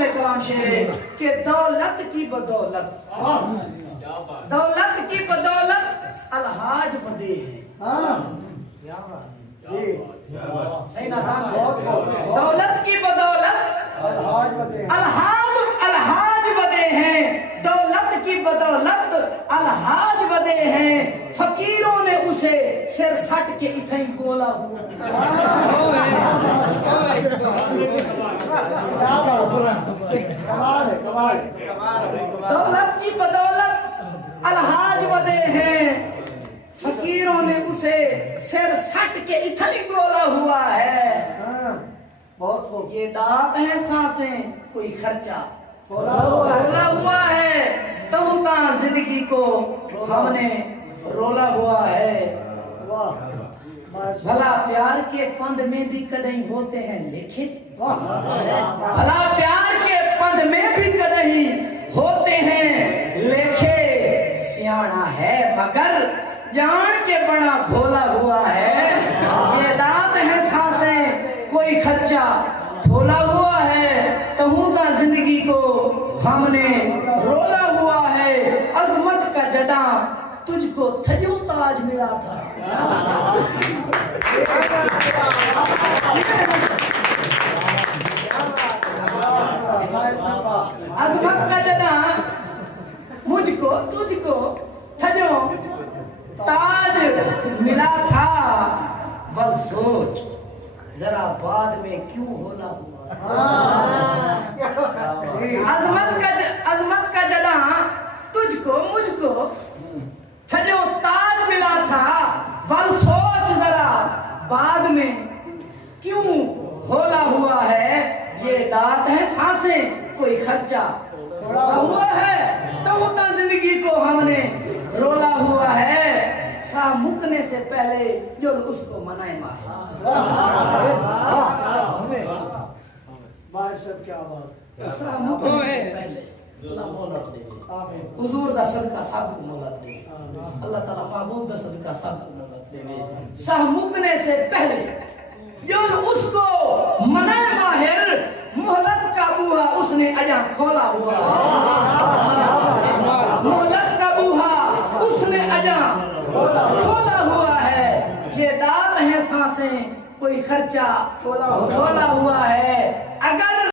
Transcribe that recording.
फासले कलाम शेर कि दौलत की बदौलत, दौलत की बदौलत अलहाज बदे हैं। सही ना? दौलत की बदौलत अलहाज बदे हैं, दौलत की बदौलत अलहाज बदे हैं। फकीरों ने उसे सिर सट के इथई गोला हुआ। दौलत की बदौलत अलहाज बदे हैं, फकीरों ने उसे सिर सट के इथई गोला हुआ है। बहुत खूब। ये दांत है सांसें कोई खर्चा बोला हुआ है, तो का जिंदगी को हमने रोला हुआ है। भला प्यार के पंद में भी कदई होते हैं लिखे, भला प्यार के पंद में भी कदई होते हैं लेखे। सियाना है मगर जान के बड़ा भोला हुआ है। ये दांत है सांसें कोई खर्चा थोला हुआ है, तहु का जिंदगी को हमने रोला हुआ है। अजमत का जदा तुझको थजो ताज मिला था। अजमत का जदा मुझको तुझको थजो ताज मिला था। बल सोच जरा बाद में क्यों होला हुआ। अजमत का जड़ा तुझको मुझको थजो ताज मिला था। बल सोच जरा बाद में क्यों होला हुआ है। ये दांत है सांसें कोई खर्चा थोड़ा हुआ है, तो जिंदगी को हमने रोला हुआ है। सा मुकने से पहले जो उसको मनाए मारे। क्या बात। सा मुकने से पहले अल्लाह मौलत दे, हुजूर दा सदका सब को मौलत दे। अल्लाह ताला महबूब दा सदका सब को मौलत दे। सा मुकने से पहले जो उसको मनाए माहिर, मोहलत का बूहा उसने अजा खोला हुआ। मोहलत का बूहा उसने अजा खोला हुआ है। ये दांत है सांसें कोई खर्चा खोला हुआ है।